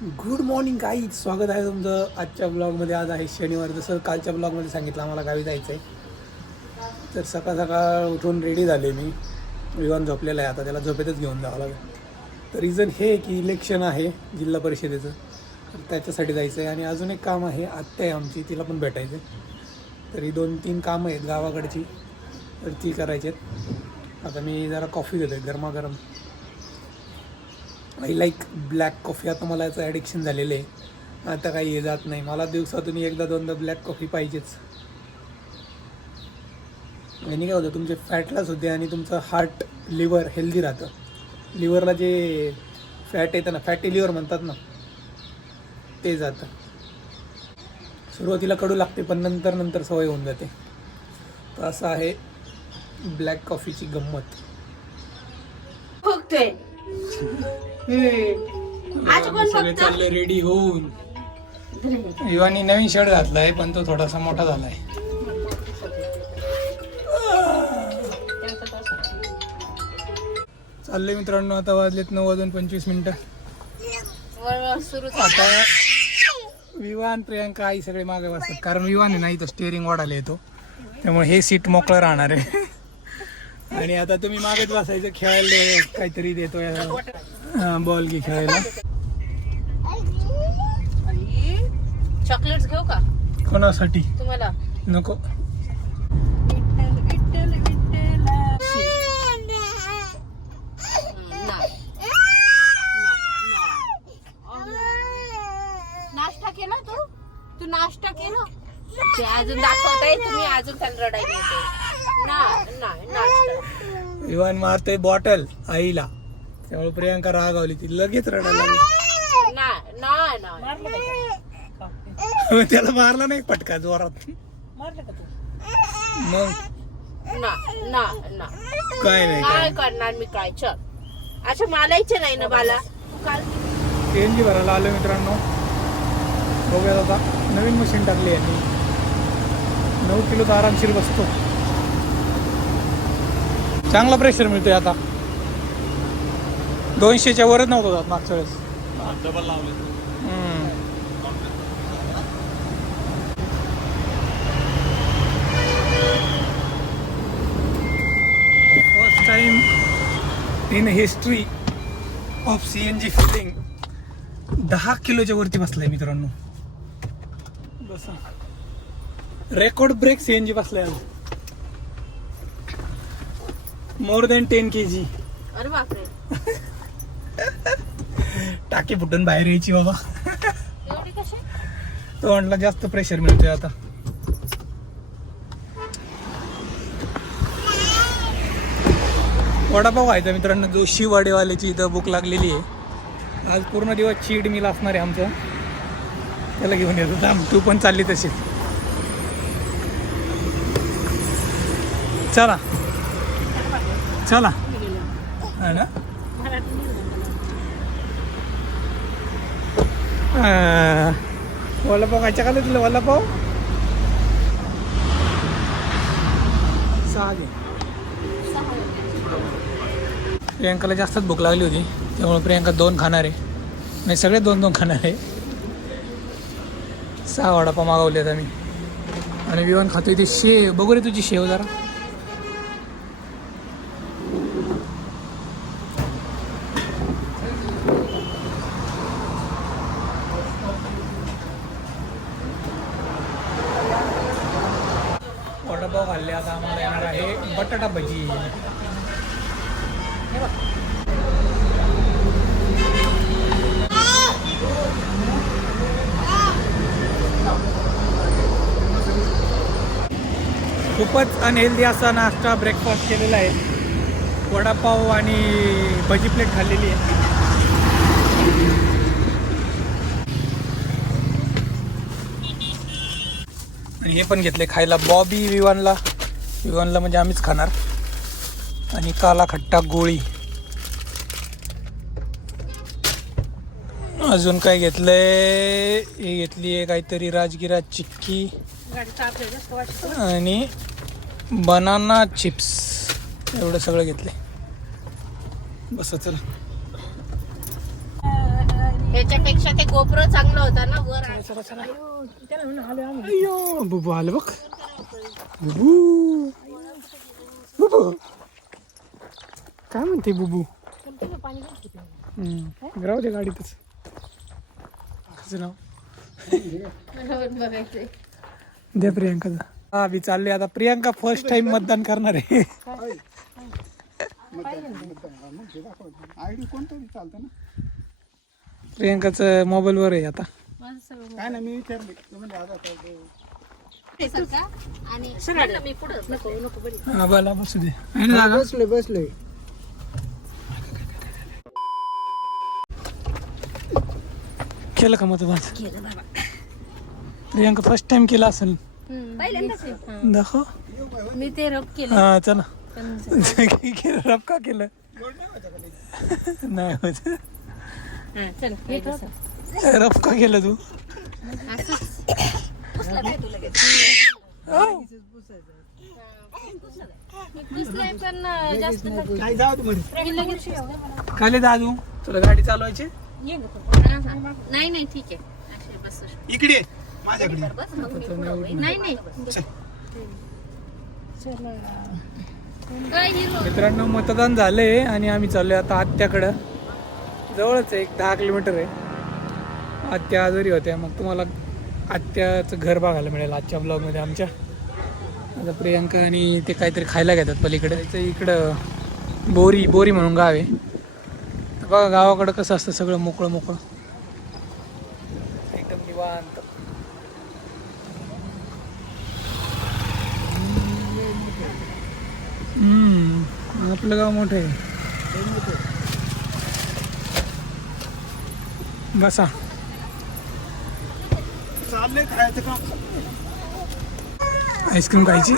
Good morning guys, स्वागत आहे तुमचं आजच्या ब्लॉगमध्ये. आज आहे शनिवार. जसं कालच्या ब्लॉगमध्ये सांगितलं आम्हाला गावी जायचं आहे, तर सकाळ सकाळ उठून रेडी झाले मी. विवान झोपलेला आहे, आता त्याला झोपेतच घेऊन जावं लागेल. तर रिझन हे की इलेक्शन आहे जिल्हा परिषदेचं, तर त्याच्यासाठी जायचं आहे. आणि अजून एक काम आहे, आत्या आहे आमची, तिला पण भेटायचं आहे. तरी 2-3 कामं आहेत गावाकडची, तर ती करायची आहेत. आता मी जरा कॉफी घेतो आहे गरमागरम. I like black coffee. आता मला याचं ॲडिक्शन झालेलं आहे, आता काही हे जात नाही मला. दिवसातून एकदा दोनदा ब्लॅक कॉफी पाहिजेच. आणि काय होतं, तुमचे फॅट लॉस होते आणि तुमचं हार्ट, लिव्हर हेल्दी राहतं. लिव्हरला जे फॅट येतं ना, फॅटी लिव्हर म्हणतात ना, ते जातं. सुरुवातीला कडू लागते, पण नंतर सवय होऊन जाते. तर असं आहे ब्लॅक कॉफीची गंमत. सगळे चालले रेडी होऊन. युवानी नवीन शर्ट घातलाय, पण तो थोडासा मोठा झालाय. चालले मित्रांनो, आता वाजलेत 9:25. आता विवान, प्रियांका, आई सगळे मागे बसतात, कारण विवान आहे नाही तो स्टिअरिंग वाढायला येतो, त्यामुळे हे सीट मोकळं राहणार आहे. आणि आता तुम्ही मागेच बसायचं, खेळायला काहीतरी देतोय बॉल घे खेळायला. चॉकलेट्स घेऊ का कोणासाठी? तुम्हाला नको. नाश्ता केला तू नाश्ता केला ते अजून दाखवताय तुम्ही, अजून त्याला रडायला येते ना. नाश्ता विवान मारते बॉटल आईला, त्यामुळे प्रियांका रागावली, ती लगेच रडायला लागली. त्याला मारला नाही पटका जोरात. मग काय काय करणार मी, काय चल असं मालायचं नाही ना बाला. काल सीएनजी भरायला आलो मित्रांनो. बघूयात आता, नवीन मशीन टाकली यांनी, 9 किलो तर आरामशीर बसतो. चांगला प्रेशर मिळतोय आता. 200च्या वरच नव्हतं जात मागच्या वेळेस. डबल लावले. First time in history of CNG filling 10 किलोच्या वरती बसलाय मित्रांनो. बसा, रेकॉर्ड ब्रेक सीएनजी बसलाय आज. More than 10 kg. अरे बापरे, टाकी फुटून बाहेर यायची बाबा. एवढी कशी? तो म्हटला जास्त प्रेशर मिळतोय आता. वडापाव व्हायचा मित्रांनो, जोशी वाडेवाल्याची इथं भूक लागलेली आहे. आज पूर्ण दिवस चीड मिल असणार आहे आमचं, त्याला घेऊन येतो. थांब, तू पण चालली तशीच. चला चला, है ना. वडापाव खायच्या का तुला? वडापाव 6 घे. प्रियांकाला जास्तच भूक लागली होती, त्यामुळे प्रियांका 2 खाणार आहे. नाही, सगळे 2-2 खाणार आहे. 6 वडापाव मागवले आता मी. आणि विवान खातोय ते शेव. बघू रे तुझी शेव जरा. वडापाव खाल्ले, आता आम्हाला येणार आहे बटाटा भजी. खूपच अनहेल्दी असा नाश्ता, ब्रेकफास्ट केलेला आहे. वडापाव आणि भजी प्लेट खाल्लेली आहे. आणि हे पण घेतले खायला बॉबी. विवानला म्हणजे आम्हीच खाणार. आणि काला खट्टा गोळी. अजून काय घेतलंय? हे घेतली आहे काहीतरी राजगिरा चिक्की आणि बनाना चिप्स. एवढं सगळं घेतले. बस चला. त्याच्यापेक्षा ते गोप्रो चांगलं होता ना वर. चला चला. अय्यो, बुबू आलं बघ. बुबू बुबू काय म्हणते बुबू? राहू दे गाडीतच. कसं नाव बघायचंय. दे प्रियांकाचा. हा मी चाललोय आता. प्रियांका फर्स्ट टाइम मतदान करणार आहे. प्रियांकाचं मोबाईल वर आहे आता. काय ना मी विचारले आणि मी पुढं नको नको बरी. हा बोला बसू दे. बसले बसले. केलं का मतदान? प्रियांका फर्स्ट टाइम केला असेल. दाखव. मी ते रब केलं. हा चला. रब का केलं? नाही होत. चल रब का केलं तू? काय जाऊ तुम्ही खाली दादू तुला गाडी चालवायची? नाही नाही ठीक आहे बस. इकडे माझ्याकडे. नाही नाही मित्रांनो मतदान झालंय आणि आम्ही चाललोय आता आत्याकडं. जवळच आहे, एक 10 किलोमीटर आहे. आत्या आजारी होत्या, मग तुम्हाला आत्याचं घर बघायला मिळेल आजच्या ब्लॉगमध्ये आमच्या. आता प्रियांका आणि ते काहीतरी खायला घेतात पलीकडे. ते इकडं बोरी बोरी म्हणून गाव आहे. तर बघा गावाकडं कसं असतं, सगळं मोकळं मोकळं एकदम निवांत. आपलं गाव मोठं आहे. बसा. चाललंय खायचं काम. आईस्क्रीम खायची?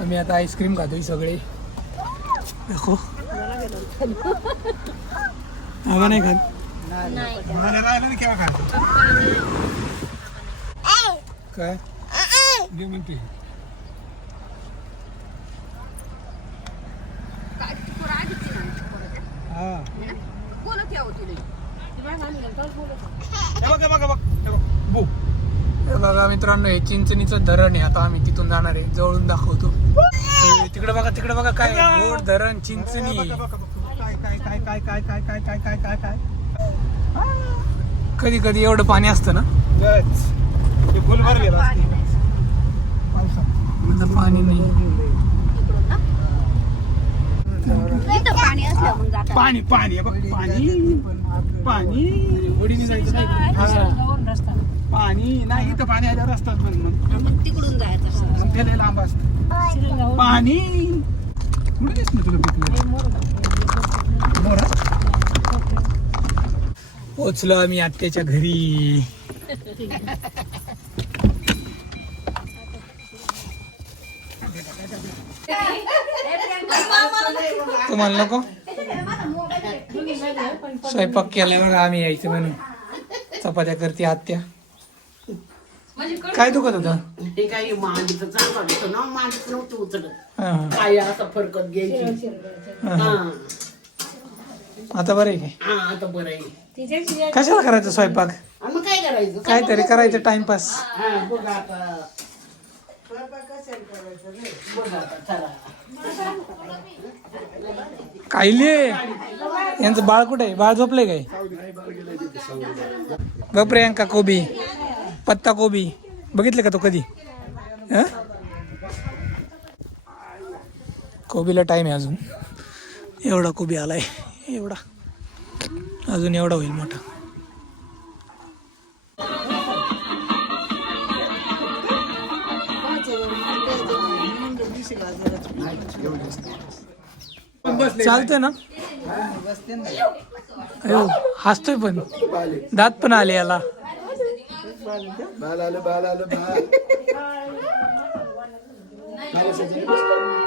आम्ही आता आईस्क्रीम खातोय सगळे. देखो आवा नाही खात. मला राहिलं केव्हा खायचं काय घे म्हणते. हा हे बघा मित्रांनो, हे चिंचणीचं धरण आहे. आता आम्ही तिथून जाणार आहे. जवळून दाखवतो. तिकडे बघा, तिकडे बघा काय गोड धरण चिंचणी. काय काय काय काय काय काय काय काय काय काय काय कधी कधी एवढं पाणी असतं ना. ते फुल भरलेलं असते पावसात. आता पाणी नाही. पाणी पाणी बघ पाणी पाणी होडीने जायचं नाही. पाणी नाही इथं पाणी आल्यावर रस्त्यात पण मग तिकडून जायचं. मग त्याला लांब असतं पाणी. कुठेच ना तुला मोरा. पोचलो आम्ही आत्याच्या घरी. तुम्हाला नको स्वयंपाक केल्यावर आम्ही यायचं म्हणून. चपात्या करते आत्या. काय दुखत होतं? ते काही मांडीचं चालू होतं ना, मांडीच नव्हतं उचलत. हा. काय असं फरकत घ्यायची. हा आता बरं आहे काय? हा आता बरं आहे. कशाला करायचं स्वयंपाक? मग काय करायचं? काहीतरी करायचं टाइमपास. हा बघ आता. बघ आता चला. कायले यांचं बाळ कुठे आहे? बाळ झोपले काय? बघ प्रियांका, कोबी पत्ता कोबी बघितलं का तो कधी? कोबीला टाइम आहे अजून. एवढा कोबी आलाय, एवढा अजून एवढा होईल मोठा. चालतंय ना? अयो हसतोय पण, दात पण आले याला.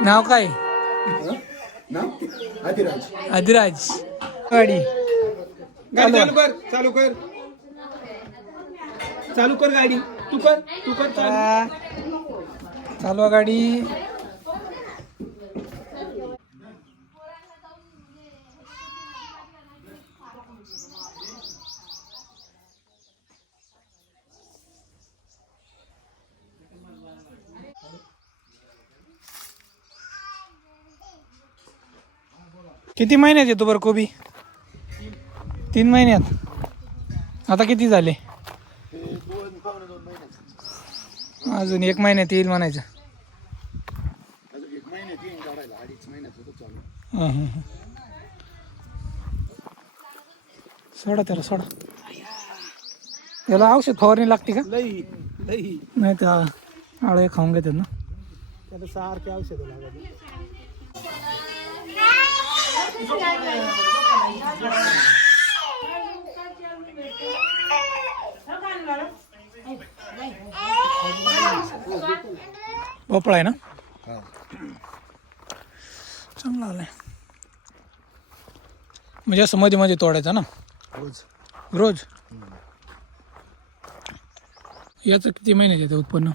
नाव काय? आदिराज. गाडी चालू कर चालू कर चालू कर गाडी. तू कर चालवा गाडी. किती महिन्यात येतो बरं कोबी? 3 महिन्यात. आता किती झाले? अजून 1 महिन्यात येईल म्हणायचं. सोडा त्याला सोडा. त्याला औषध फवारणी लागते का? लई लई नाही त्या आळे खाऊन घेतात ना. त्याला सारखे औषध लागत. भोपळा आहे ना, चांगला आलाय. म्हणजे असं मध्ये मध्ये तोडायचा ना रोज. याचं किती महिन्यात येतं उत्पन्न?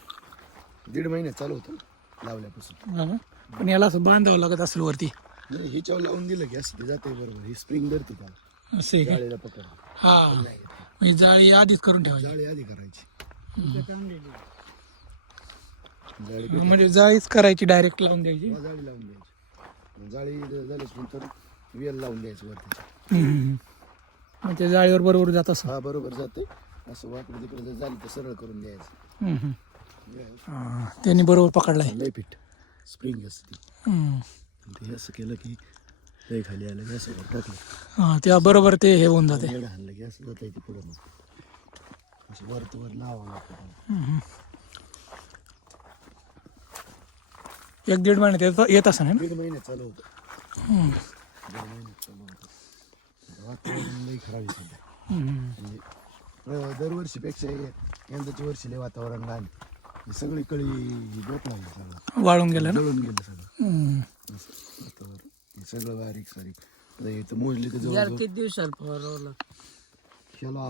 1.5 महिन्यात चालू होतं लावल्यापासून. हा ना? पण याला असं बांधावं लागत असेल वरती. नाही हिच्यावर लावून दिलं की असं ते जाते बरोबर. ही स्प्रिंग धरते त्याला, असं आहे का? जाळीला पकड. हा म्हणजे जाळी आधीच करून ठेवायची. जाळी आधी करायची. जाळी म्हणजे जाळीच करायची, डायरेक्ट लावून द्यायची. जाळी लावून द्यायची. जाळी झालीच नंतर वेल लावून द्यायचं वरती. मग ते जाळीवर बरोबर जात असं. हा बरोबर जाते. असं वाकडं तिकडे जर झाली तर सरळ करून द्यायचं. त्यांनी बरोबर पकडलाय. लय फिट स्प्रिंग असते ती. ते असं केलं की लय खाली आलं की असं वर टाकलं. हा त्या बरोबर ते हे होऊन जाते. येडं हाणलं की असं जाता येते पुढं. मग असं वर वर लावावं लागतं. 1-1.5 महिन्यात येत असं ना. 1.5 महिन्यात चालू होतं. 1.5 महिन्यात चालू होतं. वातावरण लई खराब आहे सध्या. म्हणजे दरवर्षीपेक्षा यंदाच्या वर्षी लय वातावरण घाण. सगळी कळी डोकला सगळं वाळून गेलं ना. जळून गेलं सगळं वातावरण. हे सगळं बारीक सारीक. आता इथं मोजले तर जवळ किती दिवसाला फवारवलं? ह्याला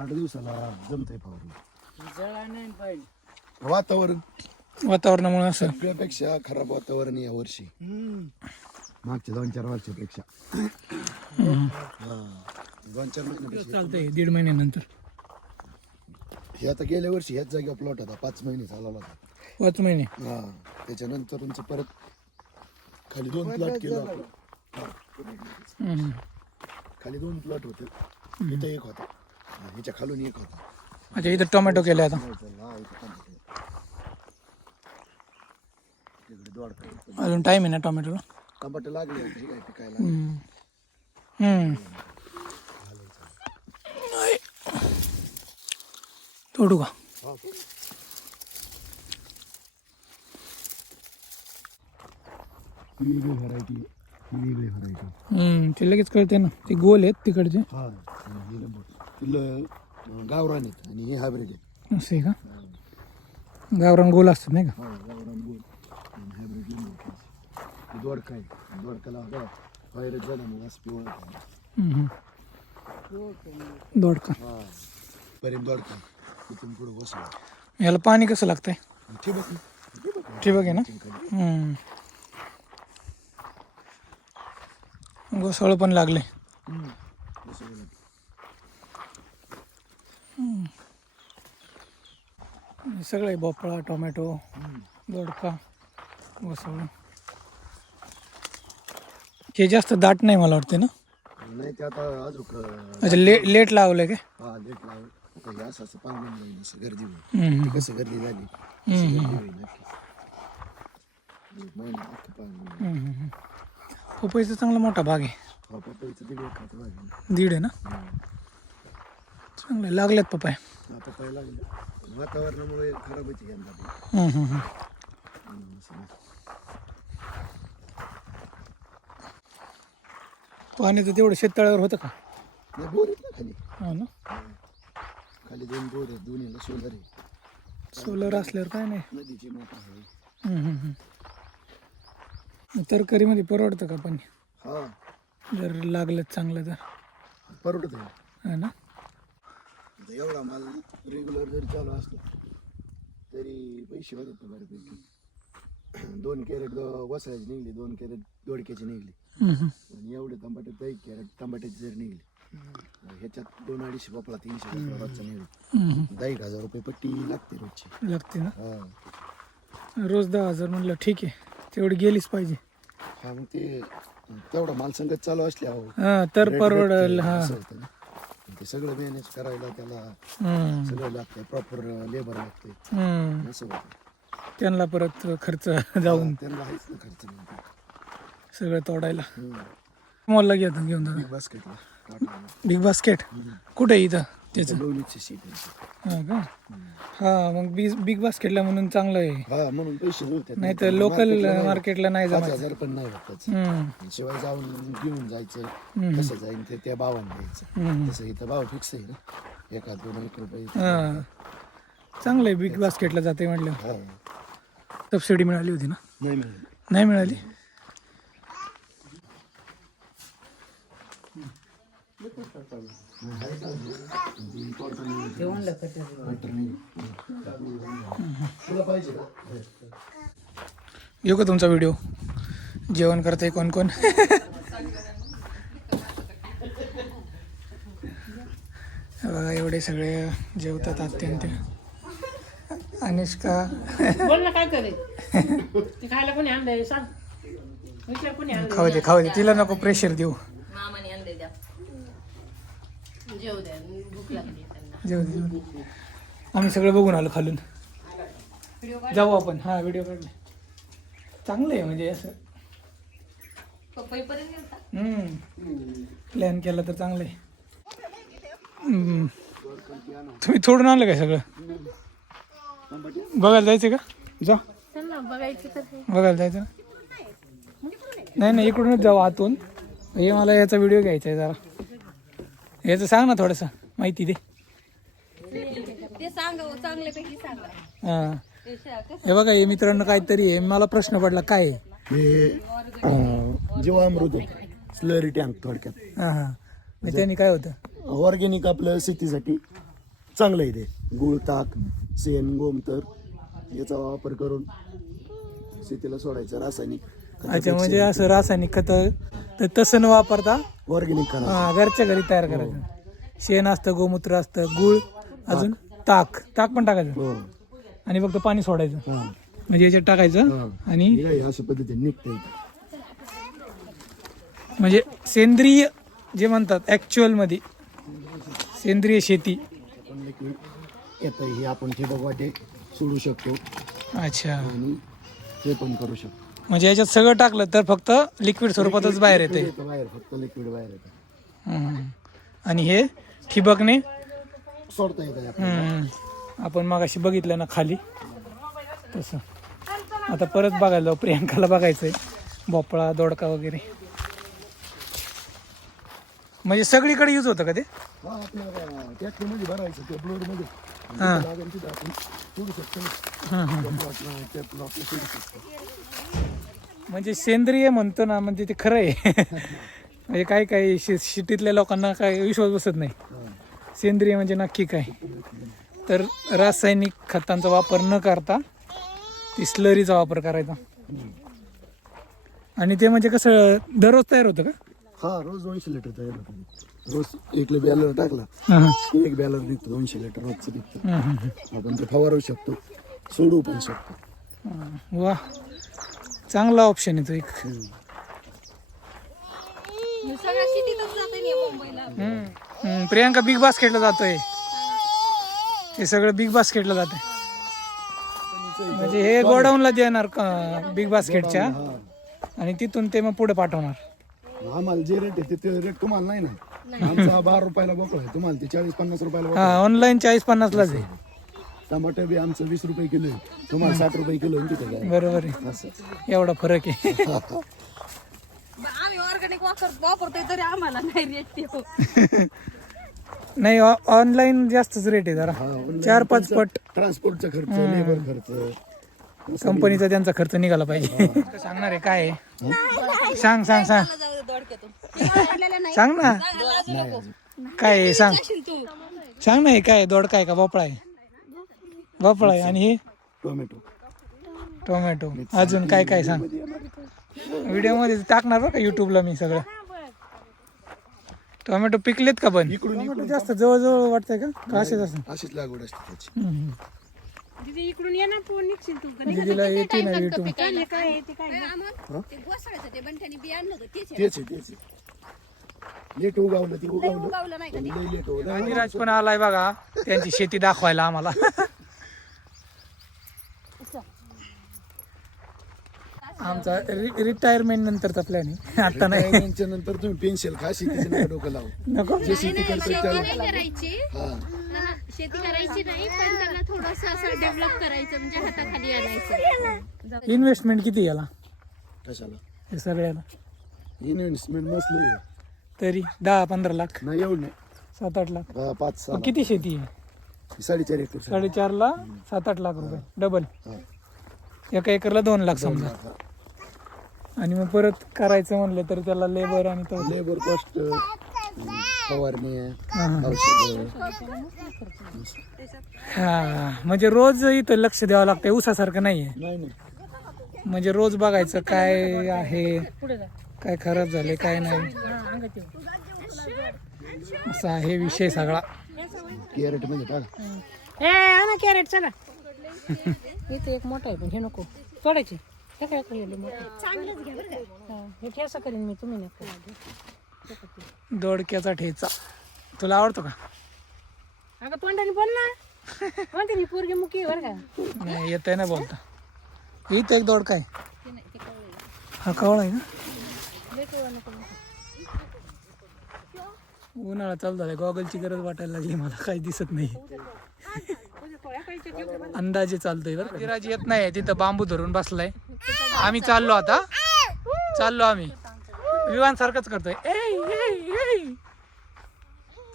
8 दिवसाला जमतंय फवारणी. जळा नाही पाहिजे. वातावरण वातावरणामुळे असं सगळ्यापेक्षा खराब वातावरण या वर्षी. मागच्या 2-4 वर्षापेक्षा. 2-4 महिन्यापेक्षा. चालतंय 1.5 महिन्यानंतर. हे आता गेल्या वर्षी ह्याच जागेवर प्लॉट होता. 5 महिने चालवला होता. 5 महिने. हा त्याच्यानंतर तुमचं परत खाली 2 प्लॉट केलं. खाली 2 प्लॉट होते. इथं 1 होता. ह्याच्या खालून 1 होता. अच्छा इथं टोमॅटो केले आता. तिकडे दोडका. अजून टाइम आहे ना टोमॅटोला. टमाटर लागले हे काय पिकायला. तोडू का? वेगळी व्हरायटी. वेगळी व्हरायटी. ते लगेच कळते ना. ते गोल आहेत तिकडचे. हा गावरान आहेत आणि हे हायब्रिड आहेत. असं आहे का? गावरान गोल असतात नाही का? हा गावरान गोल आणि हायब्रिड लिंबू. दोडका आहे. दोडकाला आता व्हायरस झाला मग असं पिवळं. दोडका. हा पर्यंत दोडका तिथून पुढं बसला. याला पाणी कसं लागतंय? ठिबक. ठिबक आहे ना. घोसाळ पण लागले. सगळे भोपळा, टोमॅटो, दोडका, घोसाळ. हे जास्त दाट नाही मला वाटते ना. नाही ते आता अजून अच्छा लेट लावलंय का? हा लेट लावून असं असं पांगून जाईल. असं गर्दी होईल. कसं गर्दी झाली तशी गर्दी होईल नक्की. 1 महिना अख्खं पांगून. पपईचा चांगला मोठा भाग आहे. हा पपईचं 1.5 खातं लागेल. 1.5 आहे ना. चांगले लागलेत पपाय. आता पहिला वातावरणामुळे खराब होती यंदा. पाणी तर तेवढं शेततळ्यावर होतं का? नाही बोर आहेत ना खाली. हा ना. खाली 2 बोर आहेत. दोन्हीला सोलर आहे. सोलर असल्यावर काय नाही. नदीची मोटर आहे. तरकारीमध्ये परवडतं का पण? हा जर लागलं चांगलं तर परवडत आहे. हा ना. आता एवढा माल रेग्युलर जरी चालू असतो तरी पैसे होतात बऱ्यापैकी. 2 कॅरेट वसायची निघली. 2 कॅरेट दोडक्याची निघली. आणि एवढे टमाटे 1 कॅरेट टमाट्याची जर निघली ह्याच्यात 200-250 भोपळा 300 भोपळा रोजचा निघली. 1,000 रुपये पट्टी लागते रोजची. लागते ना. हा रोज 10,000 म्हणलं ठीक आहे. तेवढी गेलीच पाहिजे. हा मग ते तेवढा माल संगत चालू असल्यावर हा तर rate परवडेल. भेटते, हा असं होतं ना. ते सगळं मॅनेज करायला त्याला हम्म, सगळं लागतं, प्रॉपर लेबर लागते हम्म. असं होतं. त्यांना परत खर्च जाऊन त्यांना आहेच ना खर्च नंतर. सगळं तोडायला. मॉलला घेऊन जाता बिग बास्केटला टाकलं. बिग बास्केट कुठे आहे इथं त्याचं? लोणीची सीट आहे. हा का? हा मग बिग बास्केटला म्हणून चांगलं आहे. हा म्हणून पैसे मिळतात. नाही तर लोकल मार्केटला नाही 5,000 जमायचं. पण नाही होत त्याचं. हम्म, शिवाय जाऊन घेऊन जायचं कसं जाईन ते त्या भावाने द्यायचं. हम्म. तसं इथं भाव फिक्स आहे ना, 1-2 रुपये. हा चांगलं आहे. बिग बास्केटला जाते म्हटलं. हा सबसिडी मिळाली होती ना? नाही मिळालं. नाही मिळाली. तुला पाहिजे का? घेऊ का तुमचा व्हिडिओ? जेवण करते कोण कोण? बघा एवढे सगळे जेवतात अत्यंत. अनुष्का बोल ना काय करे ते खायला कोणी आणलंय सांग विचार कोणी आणलंय खाऊ दे खाऊ दे, तिला नको प्रेशर देऊ. मामाने आणले द्या जेव द्या भूक लागली त्यांना. जेवू दे, जेवू दे. आम्ही सगळं बघून आलो खालून. जाऊ आपण. हा व्हिडिओ काढले. चांगलं आहे म्हणजे असं पपईपर्यंत गेलता. प्लॅन केला तर चांगलं आहे. तुम्ही तोडून आणलं काय सगळं? बघायला जायचं का? जा चल ना बघायची तर बघायला जायचं ना? नाही इकडूनच जाऊ आतून. हे मला याचा व्हिडिओ घ्यायचा आहे जरा. याचं सांग ना थोडंसं माहिती दे. ते सांगा चांगल्यापैकी सांगा. हां हे बघा हे मित्रांनो काहीतरी आहे. मला प्रश्न पडला काय आहे? हे जीवामृत स्लरी टँक थोडक्यात. हां हां म्हणजे त्यांनी काय होतं? ऑर्गॅनिक आपलं शेतीसाठी चांगलं आहे ते. गुळ, ताक, शेण, गोमूत्र याचा वापर करून शेतीला सोडायचं. रासायनिक अच्छा म्हणजे असं रासायनिक खत तर तसं न वापरता ऑर्गॅनिक करा. हां घरच्या घरी तयार करायचं. शेण असतं, गोमूत्र असतं, गुळ, अजून ताक पण टाकायचं हो आणि फक्त पाणी सोडायचं. हा. म्हणजे याच्यात टाकायचं आणि हे अशा पद्धतीने निघते. म्हणजे सेंद्रिय जे म्हणतात ऍक्च्युअल मध्ये सेंद्रिय शेती. आपण लिक्विड येतं हे आपण ठिबक वाटे सोडू शकतो अच्छा आणि ते पण करू शकतो. म्हणजे याच्यात सगळं टाकलं तर फक्त लिक्विड स्वरूपातच बाहेर येते. येतं बाहेर, फक्त लिक्विड बाहेर येतं. आणि हे ठिबकने सोडता येतं आपल्याला. आपण मगाशी बघितलं ना खाली तसं. आता परत बघायला जाऊ. प्रियांकाला बघायचंय भोपळा, दोडका वगैरे. म्हणजे सगळीकडे यूज होतं का ते? हा आपल्याला ट्रॅक्टरमध्ये भरायचं ते ब्लोअरमध्ये. हां लागेल तिथं आपण सोडू शकतो. त्या प्लॉटला सोडू शकतो. म्हणजे सेंद्रिय म्हणतो ना म्हणजे ते खरं आहे. म्हणजे काही सिटीतल्या लोकांना काय विश्वास बसत नाही. सेंद्रिय म्हणजे नक्की काय. तर रासायनिक खतांचा वापर न करता ती स्लरीचा वापर करायचा. आणि ते म्हणजे कसं दररोज तयार होतं का? हा रोज 200 लिटर तयार होतं. रोज एक बॅलर टाकला एक बॅलर निघतो 200 लिटर रोजचं निघतं. आपण ते फवारू शकतो, सोडू पण शकतो. वा चांगला ऑप्शन आहे तो एक. सगळ्या सिटीतच जाते मुंबईला. प्रियांका बिग बास्केटला जातोय. ते सगळं बिग बास्केटला जाते. म्हणजे हे गोडाऊनला देणार बिग बास्केटच्या आणि तिथून ते मग पुढे पाठवणार. आम्हाला जे रेट आहे ते रेट तुम्हाला नाही ना. आमचा 12 रुपयाला बोकळा आहे, तुम्हाला ते 40-50 रुपयाला बोकळा हा ऑनलाईन 40-50लाच आहे. आहे. टमाटर बी आमचं 20 रुपये किलो आहे, तुम्हाला 60 रुपये किलो आहे तिथे काय. बरोबर आहे. असं एवढा फरक आहे. आम्ही ऑर्गॅनिक वापरतोय तरी आम्हाला नाही रेट देऊ. नाही ऑनलाईन जास्तच रेट आहे जरा. 4-5 पट ट्रान्सपोर्टचा खर्च, लेबर खर्च, कंपनीचा त्यांचा खर्च निघाला पाहिजे. सांगणार आहे काय आहे? सांग सांग सांग सांग ना काय आहे सांग. सांग ना हे काय दोडका आहे का भोपळा आहे? भोपळा आहे. आणि हे टोमॅटो. टोमॅटो. अजून काय काय सांग. व्हिडिओ मध्ये टाकणार बरं का युट्यूबला मी सगळं. टोमॅटो पिकलेत का पण? टोमॅटो जास्त जवळजवळ वाटतंय का असेच असं? अशीच लागवड असते त्याची. दीदी इकडून ये ना फोन निघशील तू दीदीला येते ना युट्यूब. काय आहे ते काय तेच आहे लेट उगावलं ते उगावलं लय लेट उगावलं. विराज पण आलाय बघा त्यांची शेती दाखवायला आम्हाला. आमचा रिटायरमेंट नंतरचा प्लॅन आहे, आता नाही. त्याच्या नंतर तुम्ही पेन्सिल खा शेतीचं नका डोकं लावू. नको. जे शेती करतो त्याला करायची हा शेती करायची नाही, पण त्याला थोडस असं डेव्हलप करायचं, म्हणजे हाताखाली आणायचं. इन्व्हेस्टमेंट किती याला कशाला हे सगळ्याला? इन्व्हेस्टमेंट मसली तरी 10-15 लाख, नाही एवढं नाही 7-8 लाख. 5-6 किती शेती आहे? 4.5 एकर 4.5ला 7-8 लाख रुपये डबल. हा. एका एकरला 2 लाख समजा. हा. आणि मग परत करायचं म्हणलं तर त्याला लेबर आणि तो लेबर कॉस्ट फवारणी हा. औषध हा, म्हणजे रोज इथं लक्ष द्यावं लागतंय, ऊसासारखं नाहीये. नाही म्हणजे रोज बघायचं काय आहे, काय खराब झाले काय नाही, असा आहे विषय सगळा. कॅरेट मध्ये टाक ए आणा कॅरेट चला. इथे एक मोठा आहे पण हे नको तोडायची. हे ठेसा करीन मी, तुम्ही नको. दोडक्याचा ठेचा तुला आवडतो का? अगं तोंडाने बोल ना. म्हणते मी पोरगी मुकी बरं का. नाही येत आहे ना बोलता. इथं एक दोडका आहे. हा कवळा आहे का? उन्हाळा चालू झालाय, गॉगलची गरज वाटायला लागली मला, काही दिसत नाही. अंदाजे चालतोय बरं. विराज येत नाही, तिथं बांबू धरून बसलाय. आम्ही चाललो आता, आम्ही विमान सारखंच करतोय.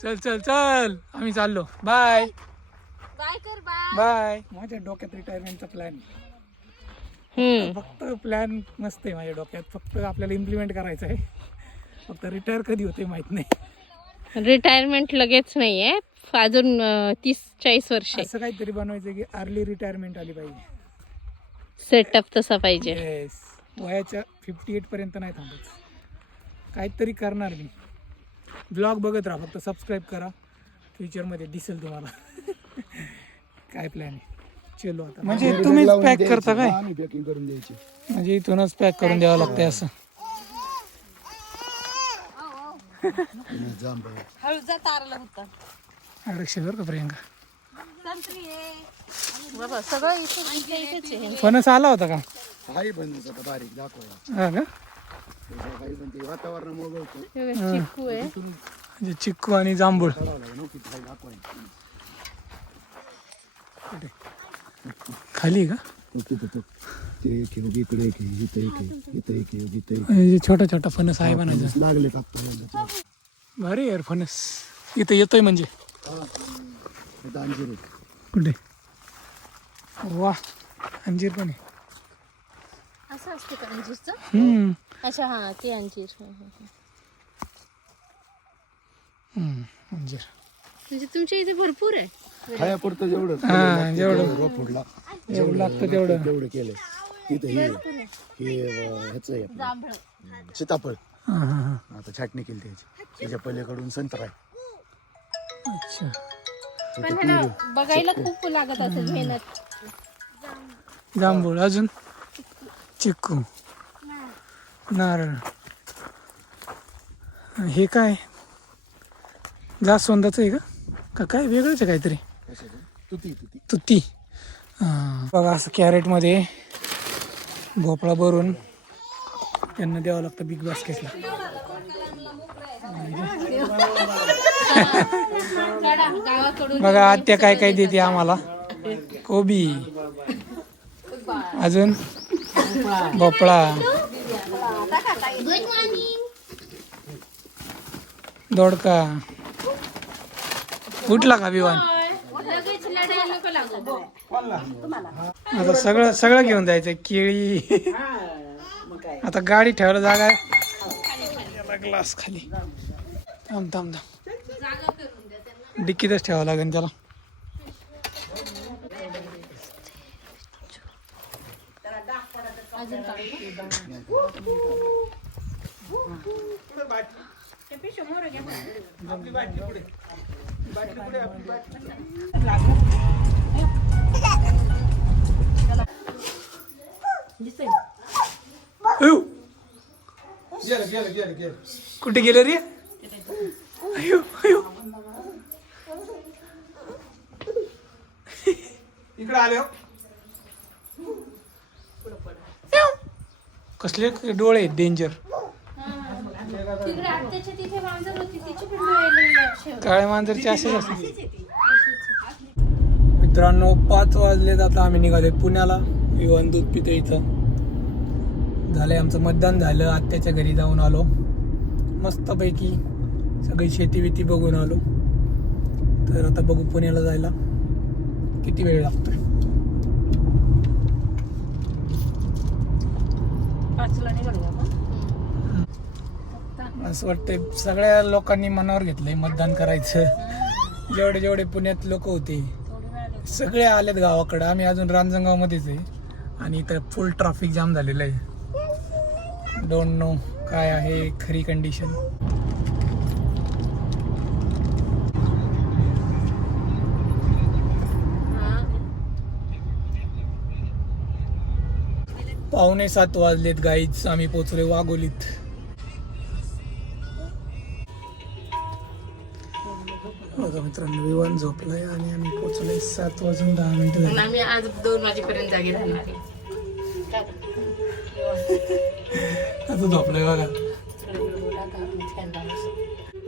चल चल चल आम्ही चाललो. बाय बाय कर बाय. बाय. माझ्या डोक्यात रिटायरमेंटचा प्लॅन, फक्त प्लॅन मस्त आहे माझ्या डोक्यात, फक्त आपल्याला इम्प्लिमेंट करायचं आहे. फक्त रिटायर कधी होते माहित नाही. रिटायरमेंट लगेच नाहीये, अजून 30-40 वर्ष असं काहीतरी बनवायचं की अर्ली रिटायरमेंट आली पाहिजे. सेटअप तसा पाहिजे. येस, वयाच्या 58 पर्यंत नाही थांबायचं, काहीतरी करणार मी. ब्लॉग बघत राहा, फक्त सबस्क्राईब करा, फ्युचरमध्ये दिसेल तुम्हाला काय प्लॅन आहे. चलो आता. म्हणजे तुम्हीच पॅक करता काय? आम्ही पॅकिंग करून द्यायची. म्हणजे इथूनच पॅक करून द्यावं लागतंय असं. जाम बाई. हळूचा तारला होता अडकशे बरं का प्रियंका. बाबा सगळं इथेच आहे. फणस आला होता का? हाही बनवायचं आता बारीक दाखवा. हा का? काही पण ते वातावरणामुळे गळतं. हे बघ, चिक्कू आहे. म्हणजे चिक्कू आणि जांभूळ. करावं लागेल नव्हती काही दाखवायची. खाली का? तिथं ते एक आहे, इकडे एक आहे, इथं एक आहे, इथं एक आहे, इथं एक म्हणजे छोटा छोटा फणस आहे आहे. बनायचं. लागले टाकतो भारी यार फणस. इथं येतोय म्हणजे अंजीर कुठे? वा, अंजीर पण आहे. असं असते का अंजीरचं? अच्छा हा ते अंजीर. अंजीर म्हणजे तुमच्या इथे भरपूर आहे. खायापुरतं जेवढं हा, जेवढं फुडला जेवढं लागतं तेवढं. तेवढं केलंय. तिथं हे ह्याचं आहे आपलं सीताफळ. हा हा हा. आता छाटणी केली त्याच्या पलीकडून संत्रा आहे. अच्छा. पण ह्याला बघायला खूप लागत असेल मेहनत. जांभूळ, अजून चिक्कू, नारळ. हे काय जास्वंदाचं आहे का काय वेगळंच आहे काहीतरी? तुती तुती. बघा असं कॅरेटमध्ये भोपळा भरून त्यांना द्यावं लागतं बिग बास्केटला. बघा आत्या काय काय देते आम्हाला. कोबी, अजून भोपळा, दोडका. उठला का विवान? आता सगळं घेऊन जायचं. केळी. आता गाडी ठेवायला जागा आहे. ग्लास खाली. थांब थांब थांब, डिक्कीतच ठेवावं लागेल त्याला. दिसतंय अयो, गेलं कुठे गेले रे? अयो अयो, इकडे आले हो. कसले डोळे आहेत डेंजर. तिकडे आत्याच्या तिथे मांजर होती तिचे पण डोळे असे होते. काळे मांजरचे असेच असते. मित्रांनो 5 वाजलेत, आता आम्ही निघाले पुण्याला. विवान दूध पितो इथं. झालंय आमचं मतदान झालं. आत्याच्या घरी जाऊन आलो मस्तपैकी. सगळी शेती बिती बघून आलो. तर आता बघू पुण्याला जायला किती वेळ लागतोय. 5ला निघालो आपण. असं वाटतंय सगळ्या लोकांनी मनावर घेतलंय मतदान करायचं. जेवढे जेवढे पुण्यात लोक होते सगळे आलेत गावाकडं. आम्ही अजून रांजणगावमध्येच आहे आणि इथं फुल ट्रॅफिक जाम झालेलं आहे. डोंट नो काय आहे खरी कंडिशन. पावणे 7 वाजलेत गाईच. आम्ही पोचलोय वाघोलीत. बघा मित्रांनो, विमान झोपलाय आणि आम्ही पोचलोय 7:10 झाले. आम्ही आज 2 वाजेपर्यंत जागे राहणार आहे. आता झोपलोय बघा.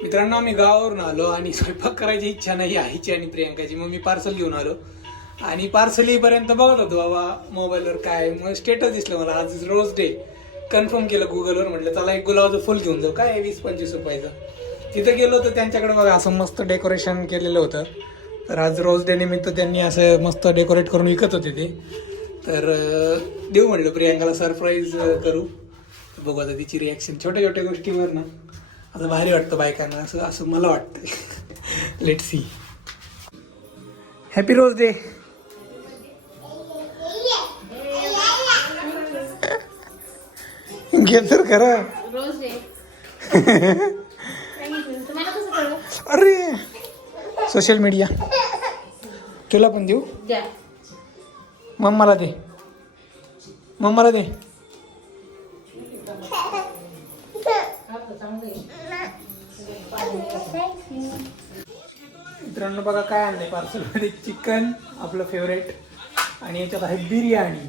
मित्रांनो, आम्ही गावावरून आलो आणि स्वयंपाक करायची इच्छा नाही आईची आणि प्रियांकाची. मग मी पार्सल घेऊन आलो आणि पार्सल येईपर्यंत बघत होतो बाबा मोबाईलवर काय. मग स्टेटस दिसलं मला आज रोज डे. कन्फर्म केलं गुगलवर. म्हटलं चला एक गुलाबाचं फुल घेऊन जाऊ. काय 20-25 रुपयाचं. तिथं गेलो तर त्यांच्याकडे बघा असं मस्त डेकोरेशन केलेलं होतं. तर आज रोज डे निमित्त त्यांनी असं मस्त डेकोरेट करून विकत होते ते. तर देऊ म्हटलं प्रियांकाला सरप्राईज करू. बघू आता तिची रिॲक्शन. छोट्या छोट्या गोष्टीवर ना आता भारी वाटतं बायकांना. असं असं मला वाटतं. Let see. Happy rose day. घे तर खरा. रोज आहे. तुम्हाला कसं कळलं? अरे सोशल मीडिया. तुला पण देऊ. द्या. मम्माला दे. मम्माला दे. मित्रांनो बघा काय आणलंय पार्सलमध्ये. चिकन आपलं फेवरेट आणि याच्यात आहे बिर्याणी.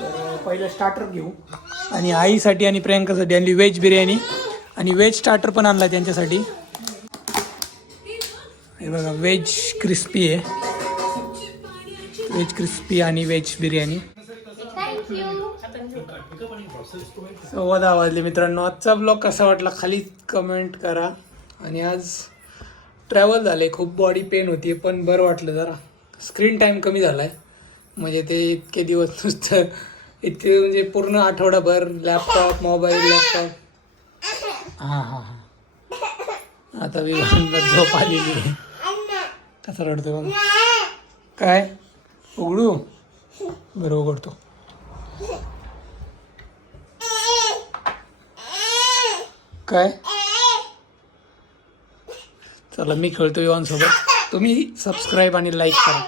तर पहिलं स्टार्टर घेऊ. आणि आईसाठी आणि प्रियांकासाठी आणली व्हेज बिर्याणी आणि व्हेज स्टार्टर पण आणला त्यांच्यासाठी. हे बघा व्हेज क्रिस्पी आहे. व्हेज क्रिस्पी आणि व्हेज बिर्याणी. 10:15 वाजले मित्रांनो. आजचा ब्लॉग कसा वाटला खाली कमेंट करा. आणि आज ट्रॅव्हल झालं आहे. खूप बॉडी पेन होती पण बरं वाटलं जरा. स्क्रीन टाईम कमी झाला आहे. म्हणजे ते इतके दिवस नुसतं इतके म्हणजे पूर्ण आठवडाभर लॅपटॉप मोबाईल लॅपटॉप. हां हां हां. आता विमानात झोप आलेली आहे. कसा रडतो बघ. काय उघडू. बरं उघडतो. काय चला मी खेळतो विवान सोबत. तुम्ही सबस्क्राईब आणि लाईक करा.